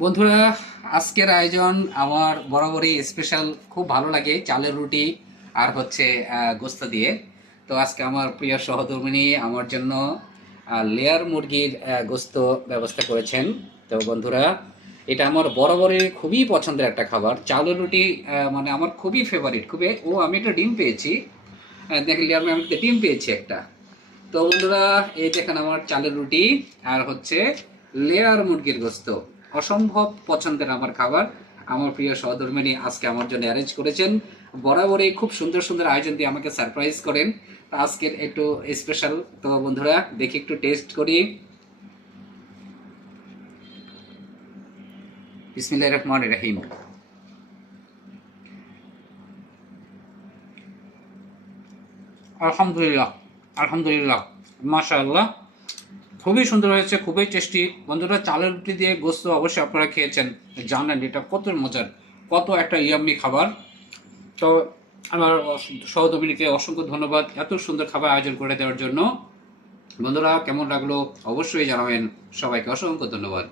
বন্ধুরা, আজকের আয়োজন আমার বরাবরই স্পেশাল, খুব ভালো লাগে চালের রুটি আর হচ্ছে গোস্ত দিয়ে। তো আজকে আমার প্রিয় সহধর্মিণী আমার জন্য লেয়ার মুরগির গোস্ত ব্যবস্থা করেছেন। তো বন্ধুরা, এটা আমার বরাবরই খুবই পছন্দের একটা খাবার। চালের রুটি মানে আমার খুবই ফেভারিট, খুবই। আমি একটা ডিম পেয়েছি, দেখেন লেয়ার, আমি একটা ডিম পেয়েছি একটা। তো বন্ধুরা, এই দেখেন আমার চালের রুটি আর হচ্ছে লেয়ার মুরগির গোস্ত, অসম্ভব পছন্দের আমার খাবার। আমার প্রিয় সহধর্মিণী আজকে আমার জন্য অ্যারেঞ্জ করেছেন। বরাবরই খুব সুন্দর সুন্দর আয়োজন দিয়ে আমাকে সারপ্রাইজ করেন। তো আজকের একটু স্পেশাল। তো বন্ধুরা, দেখি একটু টেস্ট করি। বিসমিল্লাহির রহমানির রহিম। আলহামদুলিল্লাহ, আলহামদুলিল্লাহ, মাশাআল্লাহ, খুবই সুন্দর হয়েছে, খুবই টেস্টি। বন্ধুরা, চালের রুটি দিয়ে গোস্ত অবশ্যই আপনারা খেয়েছেন, জানেন এটা কত মজার, কত একটা ইয়াম্মি খাবার। তো আমার সহধর্মিণীকে অসংখ্য ধন্যবাদ এত সুন্দর খাবার আয়োজন করে দেওয়ার জন্য। বন্ধুরা, কেমন লাগলো অবশ্যই জানাবেন। সবাইকে অসংখ্য ধন্যবাদ।